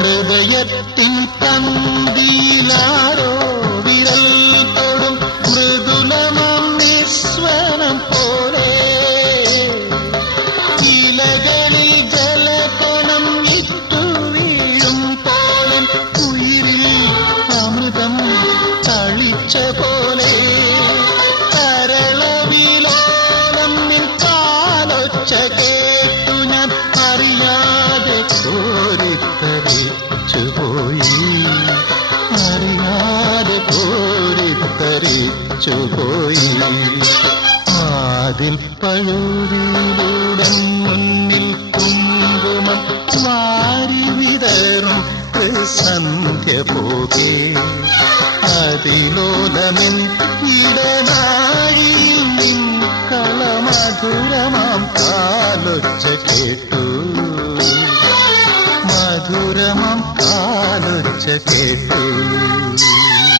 ഹൃദയത്തിൻ തന്തിയിലാരോ വിരൽ തൊടും മൃദുലമാം നിസ്വനം പോലെ ഇലകളിൽ ജലകണം ഇട്ടു വീഴും പോലെ ഉയിരിൽ അമൃതം തളിച്ച പോലെ കരളവിലോലം നിൻ കാലൊച്ച കേട്ടു ഞാൻ അറിയാതെ കോരിത്തരിച്ചുപോയി അറിയാതെ കോരിത്തരിച്ചുപോയി അതിൽ പഴുതിയിലൂടെ മുന്നിൽ കുങ്കുമം വാരി വിതറും സന്ധ്യ പോകെ അതിലോലമെൻ ഇടനാഴിയിൽ നിൻ കളമധുരമാം കാലൊച്ച കേട്ടു മധുരമാം കാലൊച്ച കേട്ടു